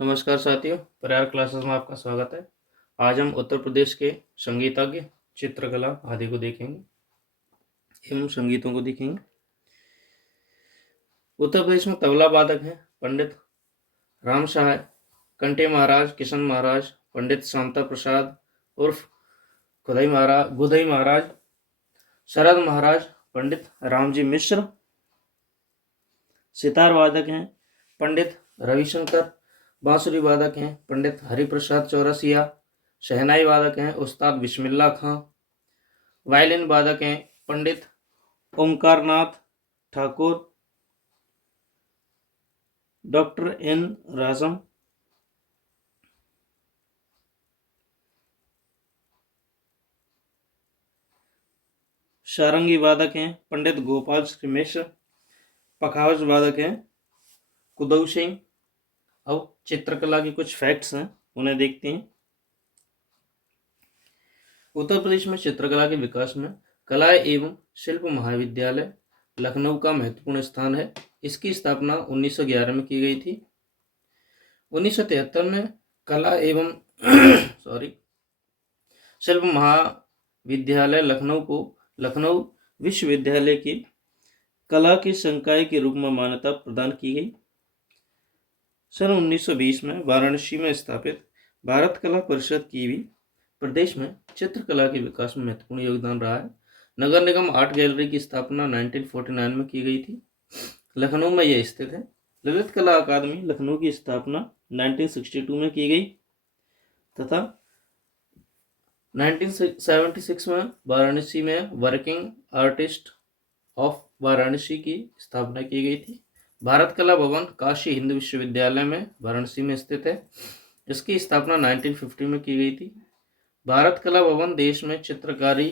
नमस्कार साथियों, प्रयार क्लासेस में आपका स्वागत है। आज हम उत्तर प्रदेश के संगीतज्ञ, चित्रकला आदि को देखेंगे एवं संगीतों को देखेंगे। उत्तर प्रदेश में तबला वादक हैं पंडित राम सहाय, कंठे महाराज, किशन महाराज, पंडित शांता प्रसाद उर्फ गुदई महाराज, शरद महाराज, पंडित रामजी मिश्र। सितार वादक हैं पंडित रविशंकर, बांसुरी वादक हैं पंडित हरिप्रसाद चौरसिया, शहनाई वादक हैं उस्ताद बिस्मिल्लाह खां, वायलिन वादक हैं पंडित ओमकारनाथ ठाकुर, डॉक्टर एन राजम, सारंगी वादक हैं पंडित गोपाल श्री मिश्र, पखावज वादक हैं कुदऊ सिंह। अब चित्रकला की कुछ फैक्ट्स हैं, उन्हें देखते हैं। उत्तर प्रदेश में चित्रकला के विकास में कला एवं शिल्प महाविद्यालय लखनऊ का महत्वपूर्ण स्थान है। इसकी स्थापना 1911 में की गई थी। 1973 में कला एवं शिल्प महाविद्यालय लखनऊ को लखनऊ विश्वविद्यालय की कला के संकाय के रूप में मान्यता प्रदान की गई। सन 1920 में वाराणसी में स्थापित भारत कला परिषद की भी प्रदेश में चित्रकला के विकास में महत्वपूर्ण योगदान रहा है। नगर निगम आर्ट गैलरी की स्थापना 1949 में की गई थी। लखनऊ में यह स्थित है। ललित कला अकादमी लखनऊ की स्थापना 1962 में की गई तथा 1976 में वाराणसी में वर्किंग आर्टिस्ट ऑफ वाराणसी की स्थापना की गई थी। भारत कला भवन काशी हिंदू विश्वविद्यालय में वाराणसी में स्थित है। इसकी स्थापना 1950 में की गई थी। भारत कला भवन देश में चित्रकारी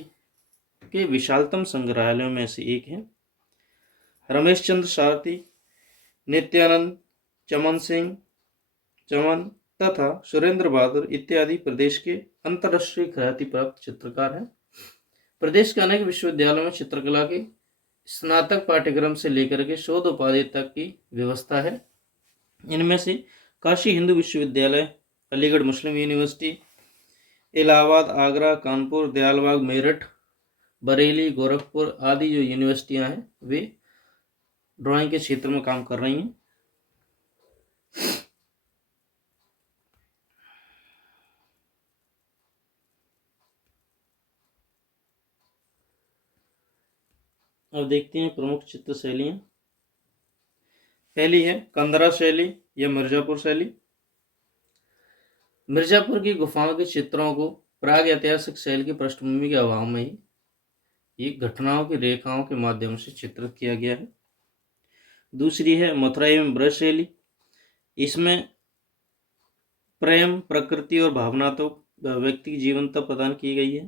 के विशालतम संग्रहालयों में से एक है। रमेश चंद्र सारथी, नित्यानंद, चमन सिंह चमन तथा सुरेंद्र बहादुर इत्यादि प्रदेश के अंतर्राष्ट्रीय ख्याति प्राप्त चित्रकार हैं। प्रदेश के अनेक विश्वविद्यालयों में चित्रकला के स्नातक पाठ्यक्रम से लेकर के शोध उपाधि तक की व्यवस्था है। इनमें से काशी हिंदू विश्वविद्यालय, अलीगढ़ मुस्लिम यूनिवर्सिटी, इलाहाबाद, आगरा, कानपुर, दयालबाग, मेरठ, बरेली, गोरखपुर आदि जो यूनिवर्सिटियां हैं वे ड्राइंग के क्षेत्र में काम कर रही हैं। अब देखते हैं प्रमुख चित्र शैलियां। पहली है कंदरा शैली या मिर्जापुर शैली। मिर्जापुर की गुफाओं के चित्रों को प्राग ऐतिहासिक शैली की पृष्ठभूमि के अभाव में ही ये घटनाओं की रेखाओं के माध्यम से चित्रित किया गया है। दूसरी है मथुरा एवं ब्रज शैली। इसमें प्रेम, प्रकृति और भावनात्मक व्यक्ति की जीवंतता प्रदान की गई है।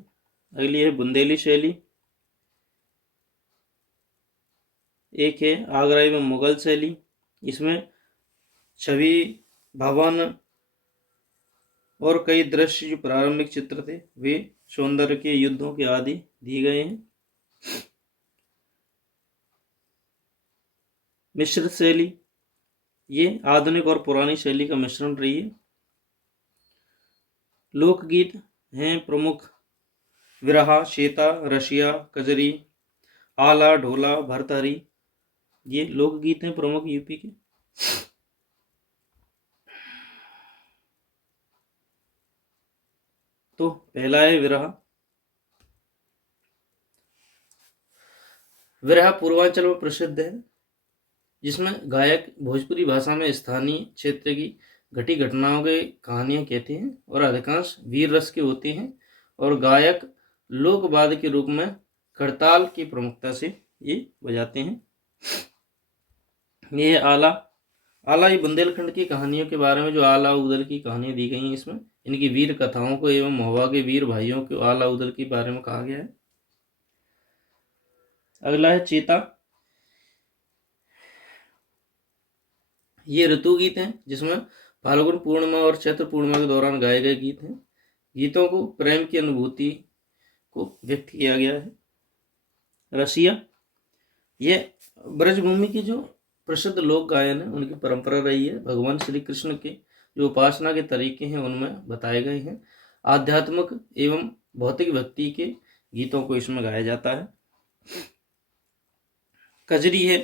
अगली है बुंदेली शैली। एक है आगरा एवं मुगल शैली। इसमें छवि, भवन और कई दृश्य जो प्रारंभिक चित्र थे वे सौंदर्य के युद्धों के आदि दिए गए हैं। मिश्रित शैली, ये आधुनिक और पुरानी शैली का मिश्रण रही है। लोकगीत हैं प्रमुख विरहा, शेता, रशिया, कजरी, आला, ढोला, भरथरी, ये लोकगीत हैं प्रमुख यूपी के। तो पहला है विरहा। विरहा पूर्वांचल में प्रसिद्ध है, जिसमें गायक भोजपुरी भाषा में स्थानीय क्षेत्र की घटी घटनाओं के कहानियां कहते हैं और अधिकांश वीर रस के होते हैं और गायक लोकवाद के रूप में करताल की प्रमुखता से ये बजाते हैं। ये आला। आला ये बुंदेलखंड की कहानियों के बारे में जो आला उदल की कहानियां दी गई हैं, इसमें इनकी वीर कथाओं को एवं महुआ के वीर भाइयों को आला उदल के बारे में कहा गया है। अगला है चेता। ये ऋतु गीत हैं, जिसमें फाल्गुन पूर्णिमा और चैत्र पूर्णिमा के दौरान गाए गए गीत हैं। गीतों को प्रेम की अनुभूति को व्यक्त किया गया है। रसिया, ये ब्रजभूमि की जो प्रसिद्ध लोक गायन है उनकी परंपरा रही है। भगवान श्री कृष्ण के जो उपासना के तरीके हैं उनमें बताए गए हैं। आध्यात्मिक एवं भौतिक भक्ति के गीतों को इसमें गाया जाता है। कजरी है,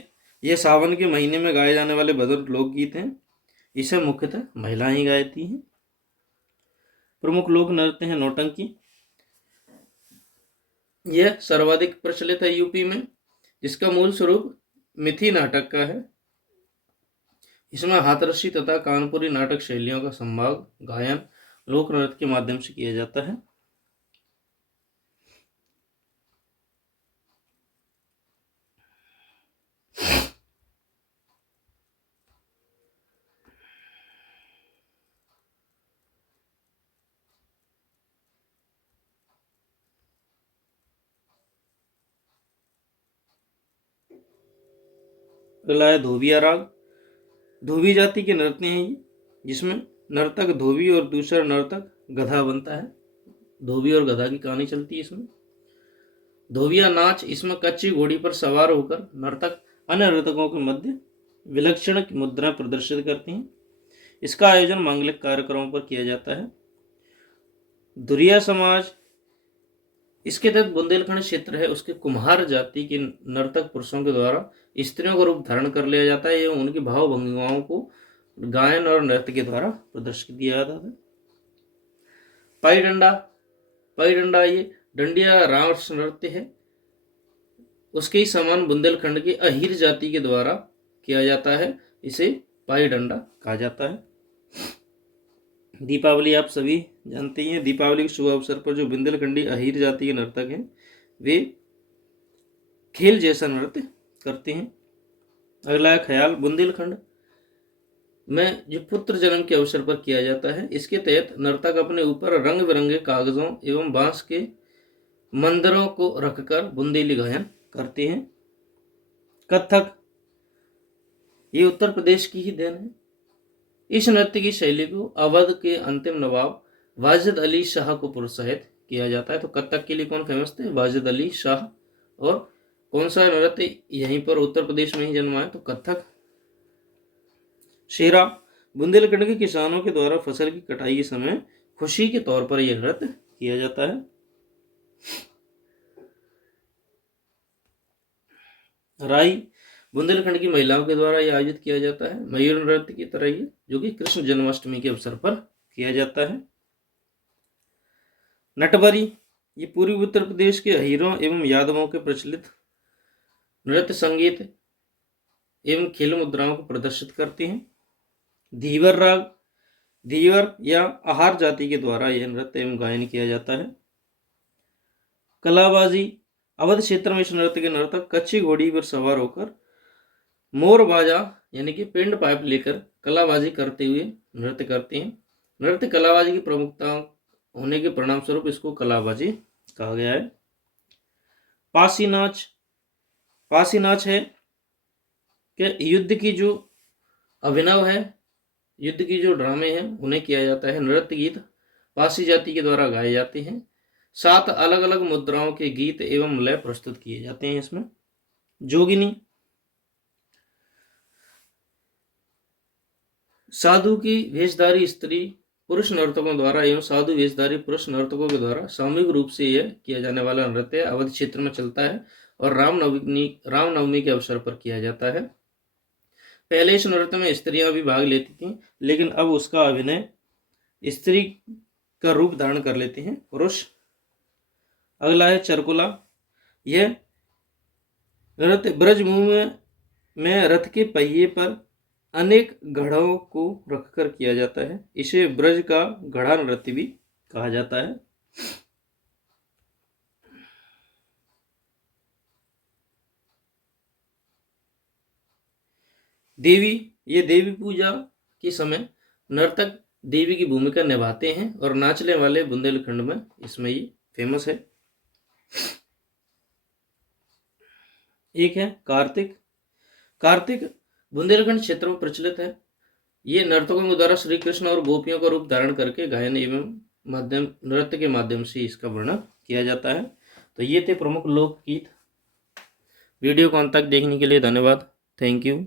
यह सावन के महीने में गाए जाने वाले भजन लोकगीत हैं। इसे मुख्यतः महिलाएं गाती हैं। प्रमुख लोक नृत्य हैं नौटंकी। यह सर्वाधिक प्रचलित है यूपी में, जिसका मूल स्वरूप मिथि नाटक का है। इसमें हाथरसी तथा कानपुरी नाटक शैलियों का संवाद गायन लोक नृत्य के माध्यम से किया जाता है। अगला है धोबिया राग। धोबी जाति के नृत्य हैं ये, जिसमें नर्तक धोबी और दूसरा नर्तक गधा बनता है। धोबी और गधा की कहानी चलती है इसमें। धोबिया नाच, इसमें कच्ची घोड़ी पर सवार होकर नर्तक अन्य नर्तकों के मध्य विलक्षण मुद्राएं प्रदर्शित करती हैं। इसका आयोजन मांगलिक कार्यक्रमों पर किया जाता है। दुरिया समाज, इसके तहत बुंदेलखंड क्षेत्र है, उसके कुम्हार जाति के नर्तक पुरुषों के द्वारा स्त्रियों का रूप धारण कर लिया जाता है एवं उनकी भाव भंगिमाओं को गायन और नृत्य के द्वारा प्रदर्शित किया जाता है। पाई डंडा, पाई डंडा ये डंडिया रास नृत्य है। उसके ही समान बुंदेलखंड की अहीर जाति के द्वारा किया जाता है। इसे पाई डंडा कहा जाता है। दीपावली आप सभी जानते हैं। दीपावली के शुभ अवसर पर जो बुंदेलखंडी अहीर जाति के नर्तक हैं वे खेल जैसा नृत्य करते हैं। अगला है ख्याल। बुंदेलखंड में जो पुत्र जन्म के अवसर पर किया जाता है, इसके तहत नर्तक अपने ऊपर रंग बिरंगे कागजों एवं बांस के मंदिरों को रखकर बुंदेली गायन करते हैं। कथक, ये उत्तर प्रदेश की ही देन है। इस नृत्य की शैली को अवध के अंतिम नवाब वाजिद अली शाह को प्रोत्साहित किया जाता है। तो कथक के लिए कौन फेमस थे? वाजिद अली शाह। और कौन सा नृत्य यहीं पर उत्तर प्रदेश में ही जन्मा है? तो कथक। शेरा, बुंदेलखंड के किसानों के द्वारा फसल की कटाई के समय खुशी के तौर पर यह नृत्य किया जाता है। राई, बुंदेलखंड की महिलाओं के द्वारा यह आयोजित किया जाता है। मयूर नृत्य की तरह ही, जो कि कृष्ण जन्माष्टमी के अवसर पर किया जाता है। नटबरी, ये पूर्वी उत्तर प्रदेश के अहीरों एवं यादवों के प्रचलित नृत्य संगीत एवं खेल मुद्राओं को प्रदर्शित करते हैं। धीवर राग, धीवर या आहार जाति के द्वारा यह नृत्य एवं गायन किया जाता है। कलाबाजी, अवध क्षेत्र में इस नृत्य के नर्तक कच्ची घोड़ी पर सवार होकर मोर बाजा यानी कि पिंड पाइप लेकर कलाबाजी करते हुए नृत्य करते हैं। नृत्य कलाबाजी की प्रमुखता होने के परिणाम स्वरूप इसको कलाबाजी कहा गया है। पासी नाच, पासी नाच है कि युद्ध की जो अभिनव है, युद्ध की जो ड्रामे हैं उन्हें किया जाता है। नृत्य गीत पासी जाति के द्वारा गाए जाते हैं। 7 अलग अलग मुद्राओं के गीत एवं लय प्रस्तुत किए जाते हैं इसमें। जोगिनी, साधु की वेशधारी स्त्री पुरुष नर्तकों द्वारा एवं साधु वेशधारी पुरुष नर्तकों के द्वारा सामूहिक रूप से यह किया जाने वाला नृत्य अवध क्षेत्र में चलता है और रामनवमी के अवसर पर किया जाता है। पहले इस नृत्य में स्त्रियां भी भाग लेती थीं, लेकिन अब उसका अभिनय स्त्री का रूप धारण कर लेते हैं पुरुष। अगला है चरकुला। यह नृत्य ब्रजभूमि में रथ के पहिए पर अनेक घड़ों को रखकर किया जाता है। इसे ब्रज का घड़ा नृत्य भी कहा जाता है। देवी, ये देवी पूजा के समय नर्तक देवी की भूमिका निभाते हैं और नाचने वाले बुंदेलखंड में इसमें ये फेमस है। एक है कार्तिक। कार्तिक बुंदेलखंड क्षेत्र में प्रचलित है। ये नर्तकों के द्वारा श्री कृष्ण और गोपियों का रूप धारण करके गायन एवं नृत्य के माध्यम से इसका वर्णन किया जाता है। तो ये थे प्रमुख लोकगीत। वीडियो को अंत तक देखने के लिए धन्यवाद। Thank you.